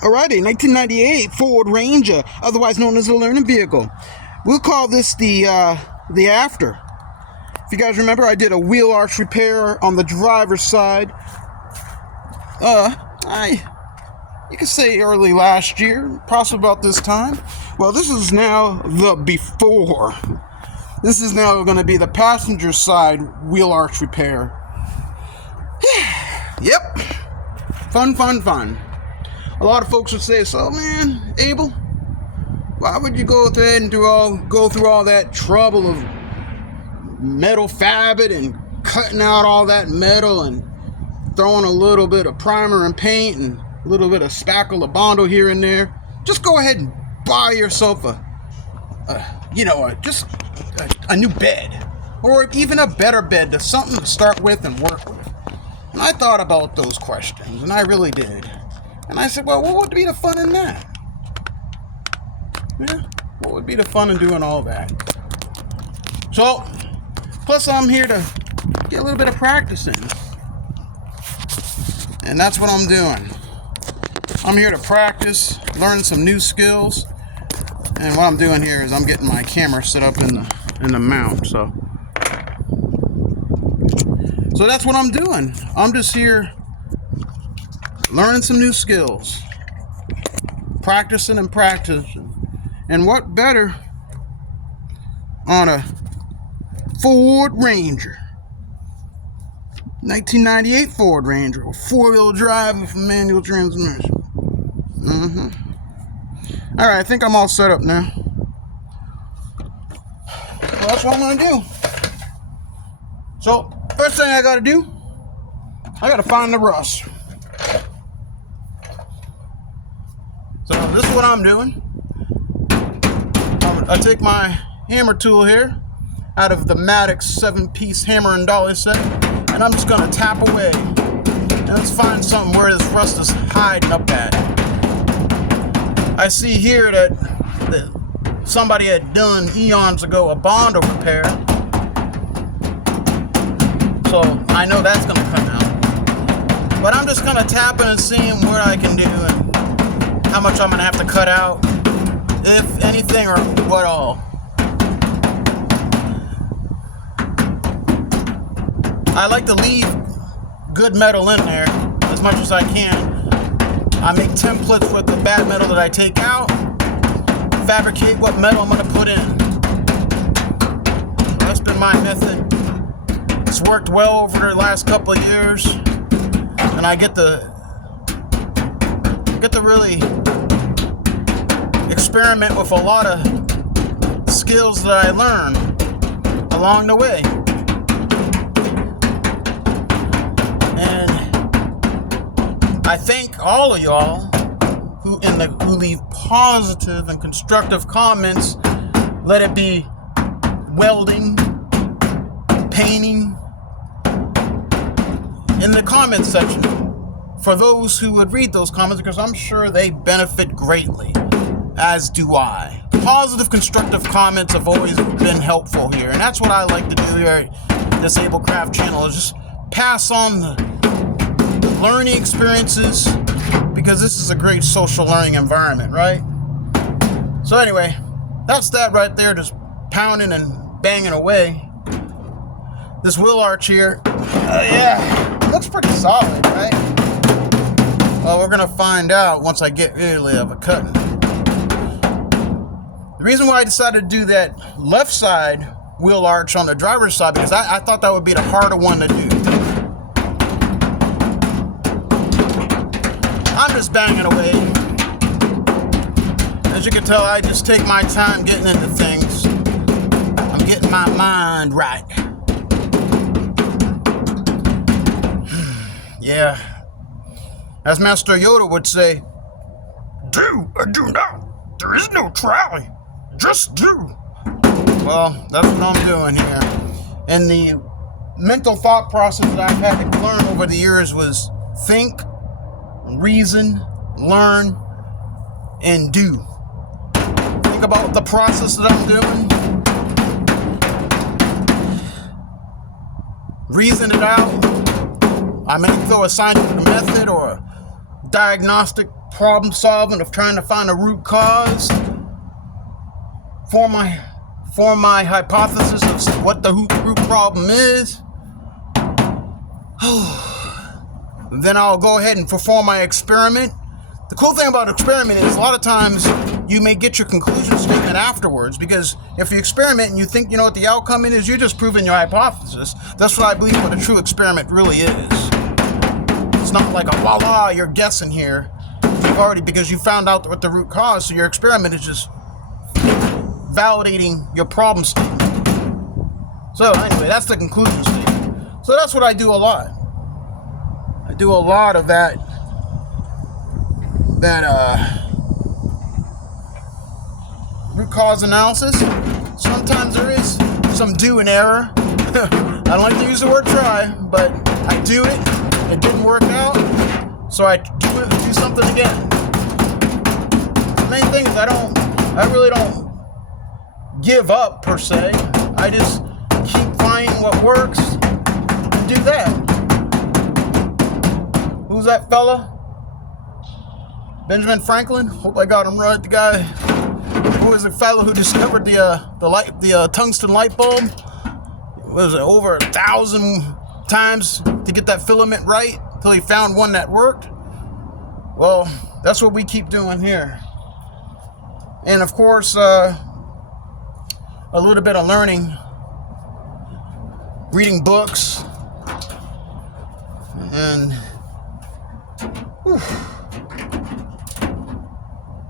Alrighty, 1998 Ford Ranger, otherwise known as a learning vehicle. We'll call this the after. If you guys remember, I did a wheel arch repair on the driver's side. You could say early last year, possibly about this time. Well, this is now the before. This is now going to be the passenger side wheel arch repair. Yep. Fun. A lot of folks would say, so man, Abel, why would you go ahead and go through all that trouble of metal fabbing and cutting out all that metal and throwing a little bit of primer and paint and a little bit of spackle of Bondo here and there? Just go ahead and buy yourself a new bed, or even a better bed, something to start with and work with. And I thought about those questions, and I really did. And I said, well, what would be the fun in that? Yeah, what would be the fun in doing all that? So, plus I'm here to get a little bit of practice in. And that's what I'm doing. I'm here to practice, learn some new skills. And what I'm doing here is I'm getting my camera set up in the mount. So that's what I'm doing. I'm just here learning some new skills, practicing. And what better on a Ford Ranger, 1998 Ford Ranger, with four-wheel drive with a manual transmission. All right, I think I'm all set up now. Well, that's what I'm gonna do. So first thing I gotta do, I gotta find the rust. So this is what I'm doing. I take my hammer tool here out of the Maddox 7-piece hammer and dolly set, and I'm just gonna tap away. And let's find something where this rust is hiding up at. I see here that somebody had done eons ago a Bondo repair, so I know that's gonna come out. But I'm just gonna tap it and seeing what I can do and how much I'm gonna have to cut out, if anything, or what all. I like to leave good metal in there as much as I can. I make templates with the bad metal that I take out, fabricate what metal I'm going to put in. That's been my method. It's worked well over the last couple of years, and I get to really experiment with a lot of skills that I learned along the way. And I thank all of y'all who leave positive and constructive comments, let it be welding, painting, in the comments section. For those who would read those comments, because I'm sure they benefit greatly, as do I. Positive, constructive comments have always been helpful here, and that's what I like to do here at this Ablecraft channel, is just pass on the learning experiences, because this is a great social learning environment, right? So anyway, that's that right there, just pounding and banging away. This wheel arch here, looks pretty solid, right? Well, we're gonna find out once I get really of a cutting. The reason why I decided to do that left side wheel arch on the driver's side, because I thought that would be the harder one to do. I'm just banging away. As you can tell, I just take my time getting into things. I'm getting my mind right. Yeah. As Master Yoda would say, do or do not. There is no try. Just do. Well, that's what I'm doing here. And the mental thought process that I've had to learn over the years was think, reason, learn, and do. Think about the process that I'm doing. Reason it out. I may throw a scientific method or diagnostic problem solving of trying to find a root cause for my hypothesis of what the root problem is. Then I'll go ahead and perform my experiment. The cool thing about experiment is a lot of times you may get your conclusion statement afterwards, because if you experiment and you think you know what the outcome is, you're just proving your hypothesis. That's what I believe what a true experiment really is. It's not like a voila, you're guessing here. You've already, because you found out what the root cause, so your experiment is just validating your problem statement. So anyway, that's the conclusion statement. So that's what I do a lot. I do a lot of that root cause analysis. Sometimes there is some do and error. I don't like to use the word try, but I do it. It didn't work out, so I do something again. The main thing is I really don't give up per se. I just keep finding what works and do that. Who's that fella? Benjamin Franklin? Hope I got him right. The guy who was the fellow who discovered the tungsten light bulb. It was over 1,000 times to get that filament right until he found one that worked. Well, that's what we keep doing here. And of course, a little bit of learning, reading books, and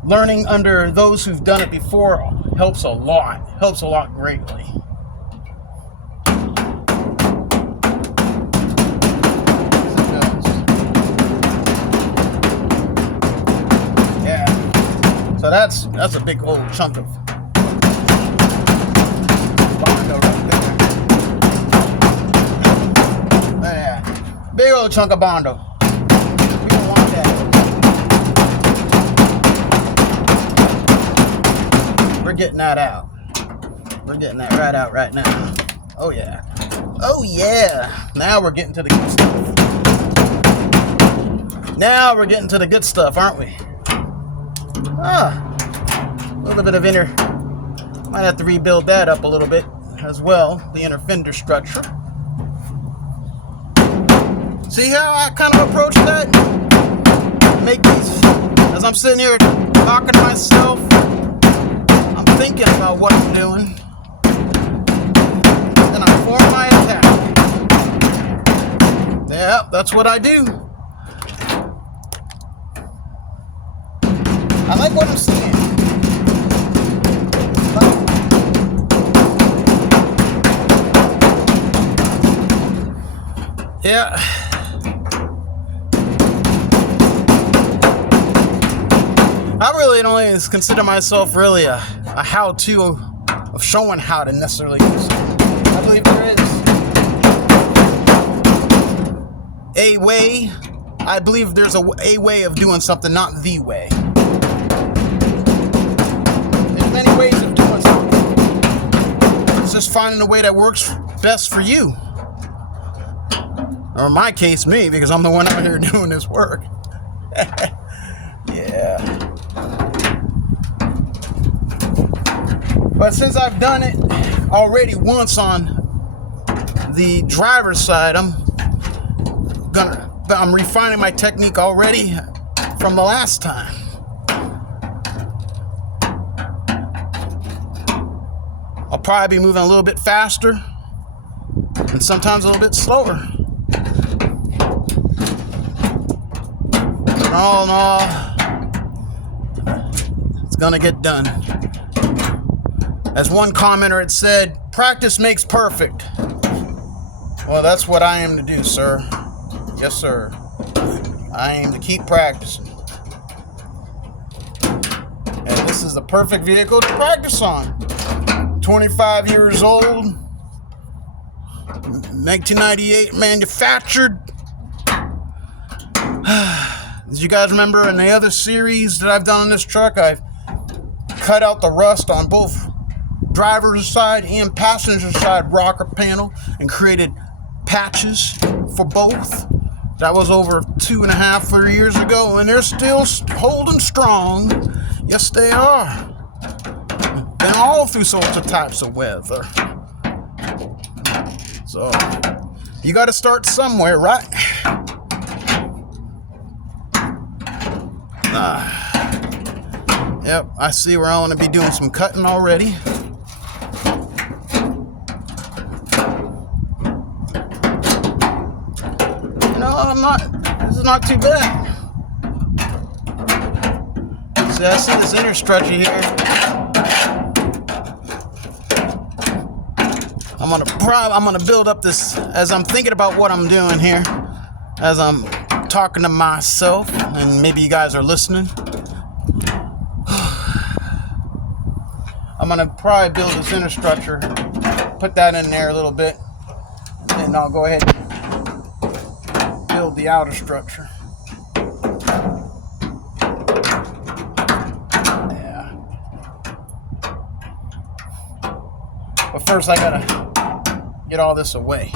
learning under those who've done it before helps a lot greatly. Yeah, so that's a big old chunk of bondo right there. Yeah, big old chunk of bondo. We don't want that. We're getting that out. We're getting that right out right now. Oh yeah. Oh yeah. Now we're getting to the good stuff. Now we're getting to the good stuff, aren't we? A little bit of inner. Might have to rebuild that up a little bit as well. The inner fender structure. See how I kind of approach that? Make these, as I'm sitting here talking to myself, I'm thinking about what I'm doing, and I form my attack. Yeah, that's what I do. I like what I'm seeing. Yeah. I really don't even consider myself really a how-to of showing how to necessarily do something. I believe there is a way. I believe there's a way of doing something, not the way. There's many ways of doing something. It's just finding a way that works best for you. Or in my case, me, because I'm the one out here doing this work. Yeah. But since I've done it already once on the driver's side, I'm refining my technique already from the last time. I'll probably be moving a little bit faster and sometimes a little bit slower. But all in all, it's gonna get done. As one commenter had said, practice makes perfect. Well, that's what I am to do, sir. Yes, sir. I aim to keep practicing. And this is the perfect vehicle to practice on. 25 years old. 1998 manufactured. As you guys remember in the other series that I've done on this truck, I've cut out the rust on both driver's side and passenger side rocker panel and created patches for both That was over 2.5, 3 years ago, and they're still holding strong. Yes, they are. And all through sorts of types of weather. So, you got to start somewhere, right? Yep, I see where I want to be doing some cutting already. This is not too bad. See, I see this inner stretcher here. I'm gonna build up this as I'm thinking about what I'm doing here, as I'm talking to myself, and maybe you guys are listening. I'm gonna probably build this inner structure, put that in there a little bit, and then I'll go ahead and build the outer structure. Yeah. But first I gotta get all this away.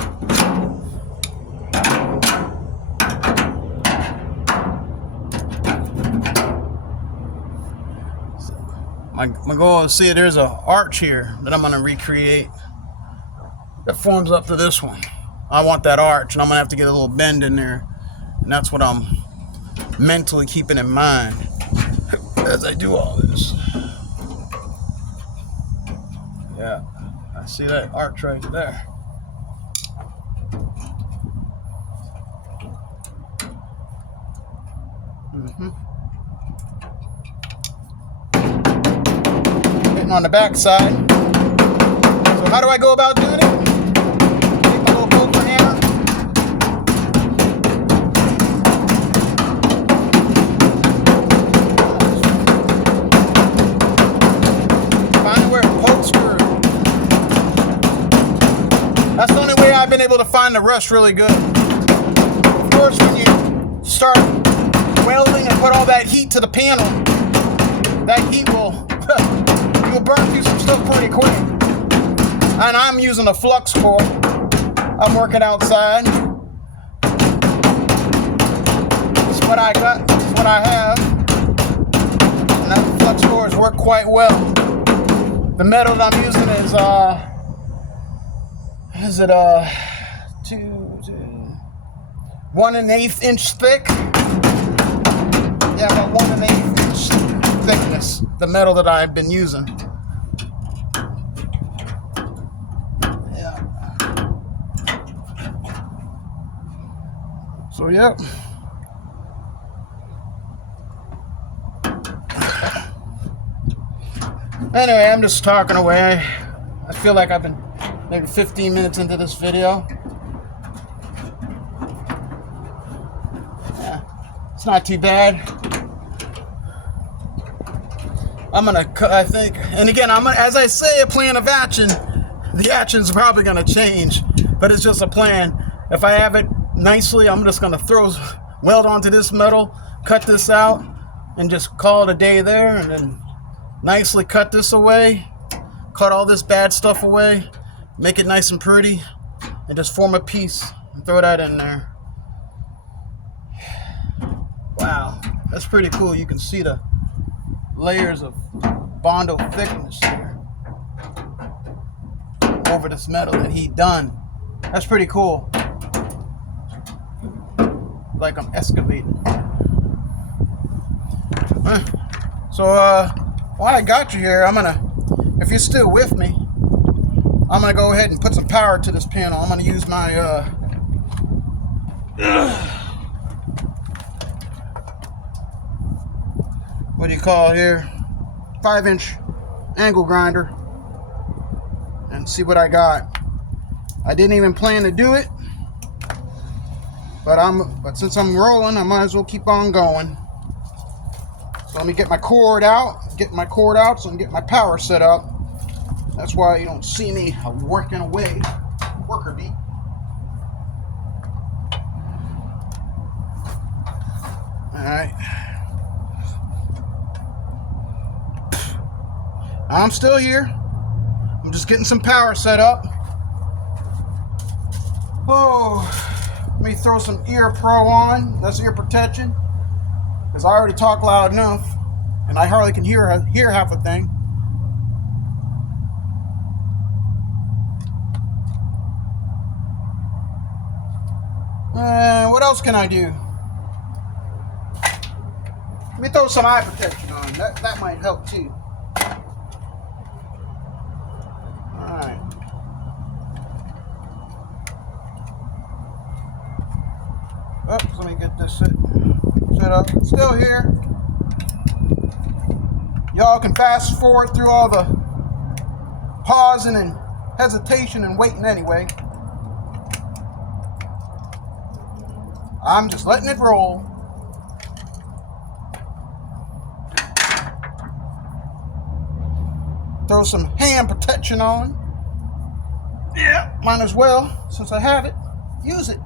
My goal is, see, there's an arch here that I'm going to recreate that forms up to this one. I want that arch, and I'm going to have to get a little bend in there, and that's what I'm mentally keeping in mind as I do all this. Yeah, I see that arch right there. On the back side. So how do I go about doing it? Take my little Vulcan hammer. Find where it pokes through. That's the only way I've been able to find the rust really good. Of course, when you start welding and put all that heat to the panel, that heat will you'll burn through some stuff pretty quick. And I'm using a Flux core. I'm working outside. This is what I got. This is what I have. And that Flux core has worked quite well. The metal that I'm using is 1 1/8 inch thick. Yeah, about 1 1/8 inch thickness. The metal that I've been using. Yeah. So, yep. Anyway, I'm just talking away. I feel like I've been maybe 15 minutes into this video. Yeah, it's not too bad. I'm gonna cut, I think, and again, as I say, a plan of action. The action's probably gonna change, but it's just a plan. If I have it nicely, I'm just gonna weld onto this metal, cut this out, and just call it a day there, and then nicely cut this away, cut all this bad stuff away, make it nice and pretty, and just form a piece and throw that in there. Wow, that's pretty cool. You can see the layers of Bondo thickness here over this metal that he done. That's pretty cool. Like I'm excavating. So while I got you here, if you're still with me, I'm gonna go ahead and put some power to this panel. I'm gonna use my what do you call it here? 5-inch angle grinder, and see what I got. I didn't even plan to do it, but since I'm rolling, I might as well keep on going. So let me get my cord out, so I can get my power set up. That's why you don't see me working away, worker bee. All right. I'm still here. I'm just getting some power set up. Oh, Let me throw some ear pro on. That's ear protection. Because I already talk loud enough. And I hardly can hear half a thing. What else can I do? Let me throw some eye protection on. That might help too. Alright. Oops, let me get this set up. Still here. Y'all can fast forward through all the pausing and hesitation and waiting anyway. I'm just letting it roll. Throw some hand protection on. Yeah, might as well, since I have it, use it.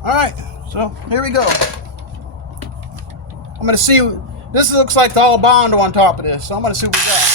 Alright, so here we go. I'm going to see, this looks like the all bond on top of this, so I'm going to see what we got.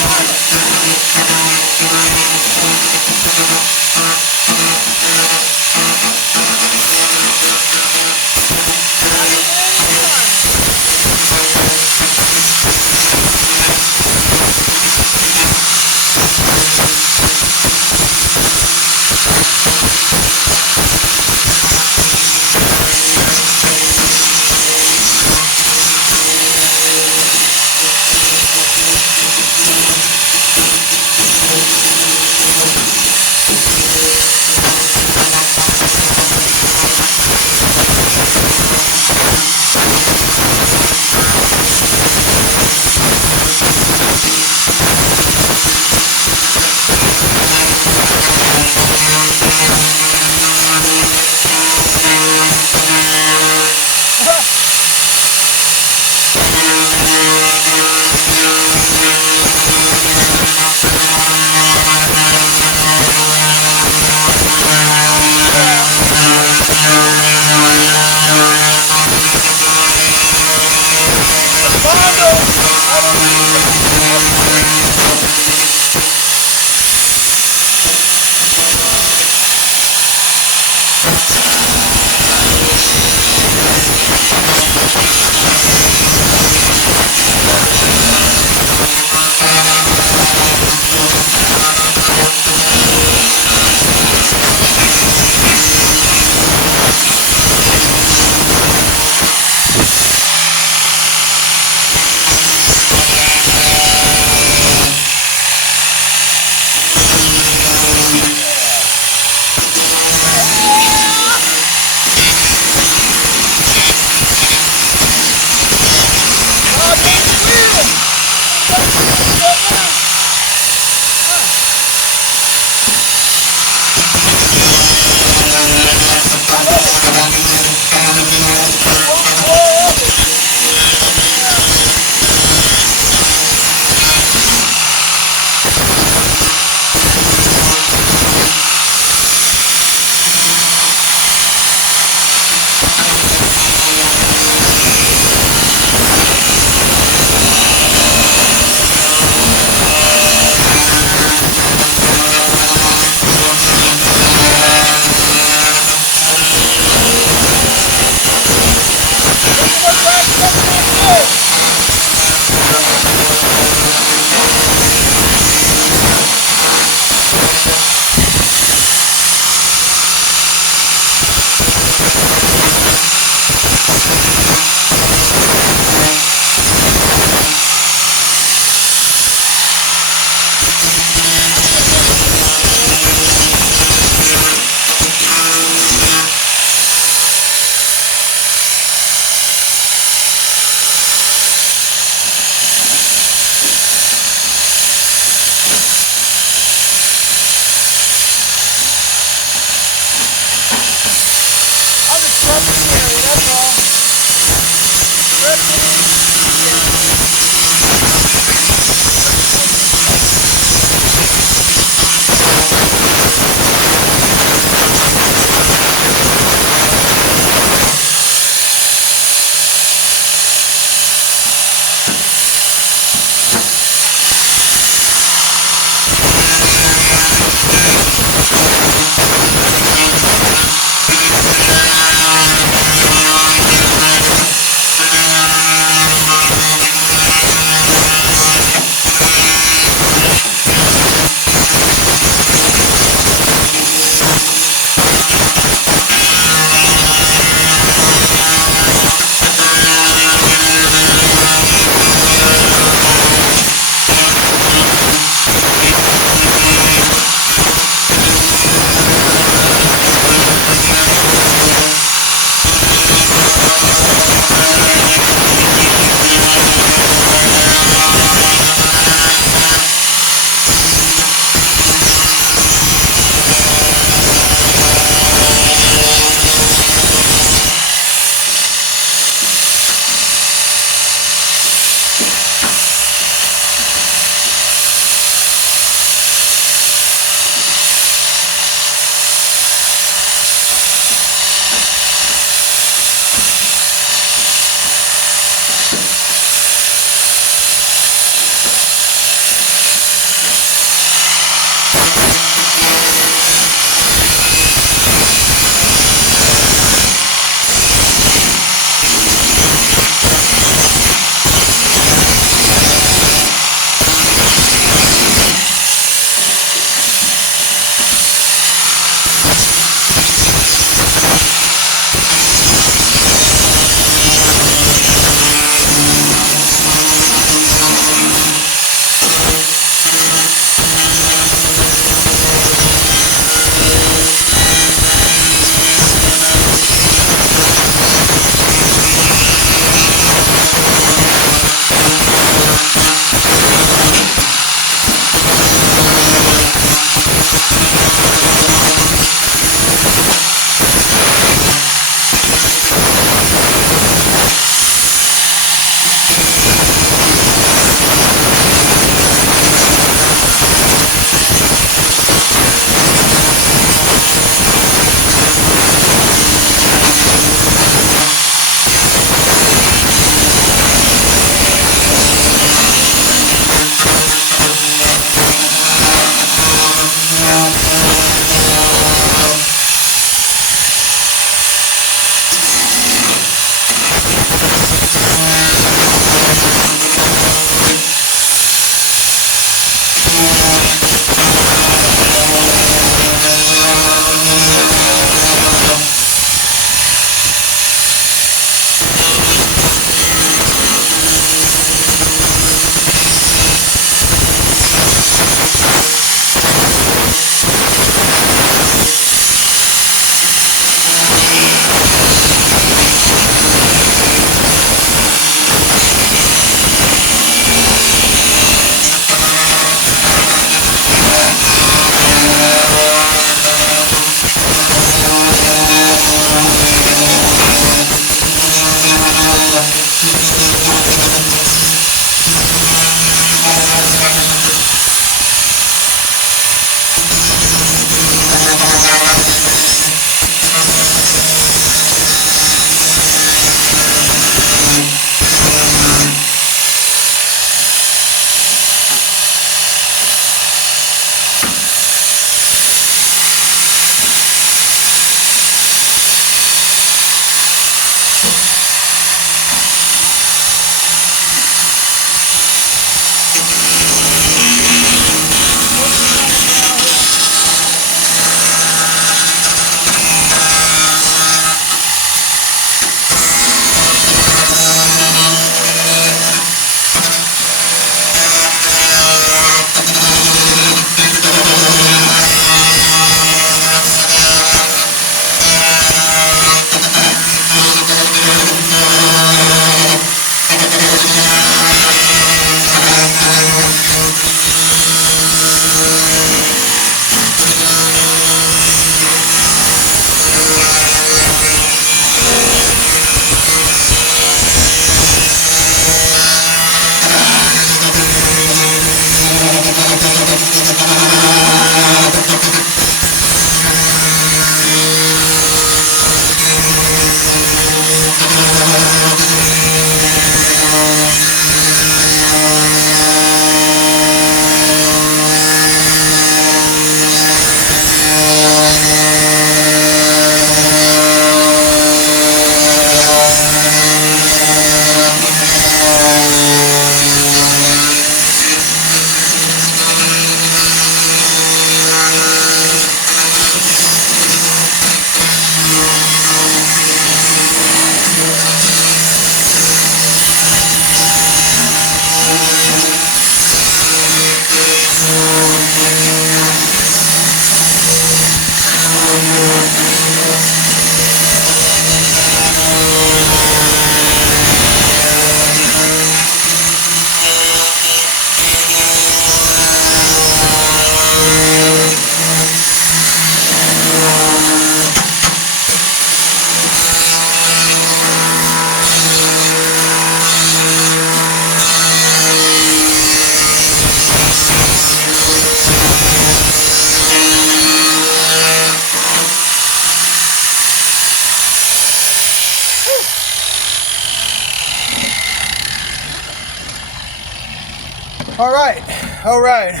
All right.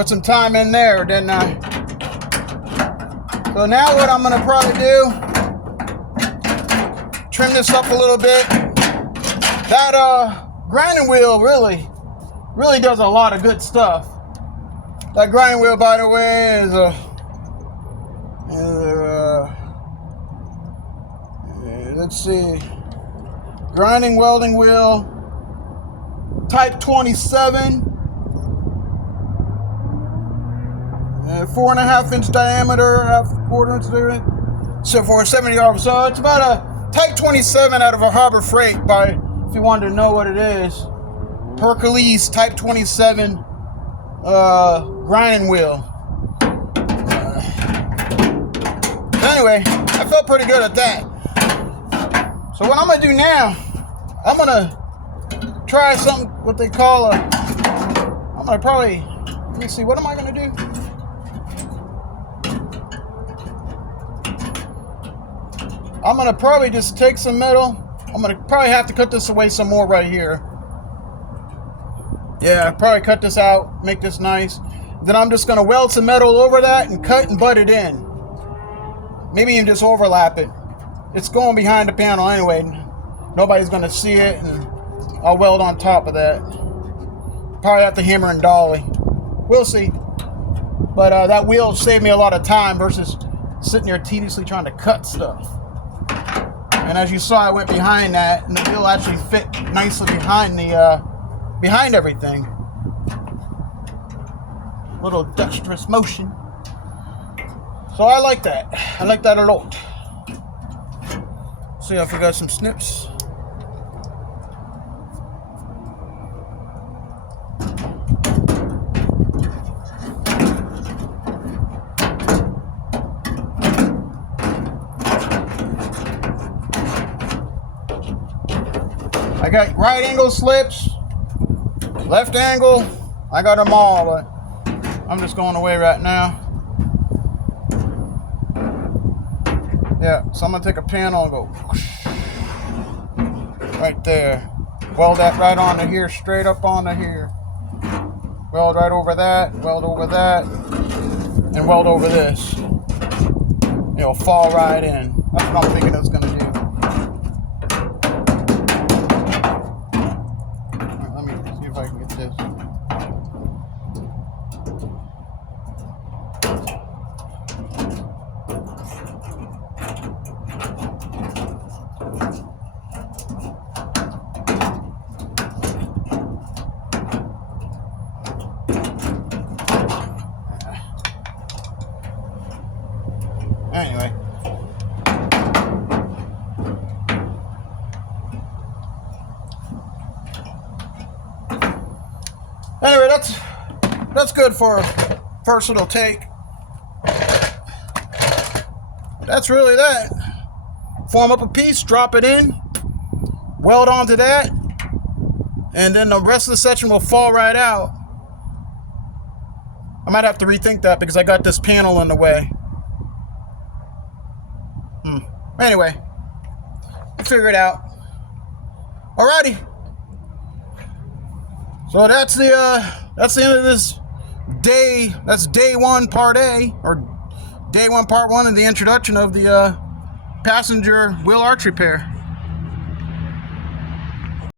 put some time in there, didn't I? So now what I'm gonna probably do, trim this up a little bit. That grinding wheel really does a lot of good stuff. That grinding wheel, by the way, is let's see, grinding welding wheel, type 27, 4.5 inch diameter, quarter inch diameter, so for 70 yards. So it's about a type 27 out of a Harbor Freight, if you wanted to know what it is. Hercules type 27 grinding wheel. Anyway, I felt pretty good at that. So what I'm gonna do now, I'm gonna try something, what they call I'm gonna probably, let me see, what am I gonna do? I'm gonna probably just take some metal. I'm gonna probably have to cut this away some more right here. Yeah, probably cut this out, make this nice. Then I'm just gonna weld some metal over that and cut and butt it in. Maybe even just overlap it. It's going behind the panel anyway. Nobody's gonna see it, and I'll weld on top of that. Probably have to hammer and dolly. We'll see. But that wheel saved me a lot of time versus sitting there tediously trying to cut stuff. And as you saw, I went behind that, and the wheel actually fit nicely behind the behind everything. Little dexterous motion. So I like that. I like that a lot. See if we got some snips. I got right angle slips, left angle. I got them all, but I'm just going away right now. Yeah, so I'm gonna take a panel and go whoosh, right there. Weld that right onto here, straight up onto here. Weld right over that, weld over that, and weld over this. It'll fall right in. That's what I'm thinking it's gonna do. All right, let me see if I can get this. Anyway, that's good for a first little take. That's really that. Form up a piece, drop it in, weld onto that, and then the rest of the section will fall right out. I might have to rethink that because I got this panel in the way. Anyway, we'll figure it out. Alrighty. So that's the end of this day. That's day one, part A, or day one, part one, and the introduction of the passenger wheel arch repair.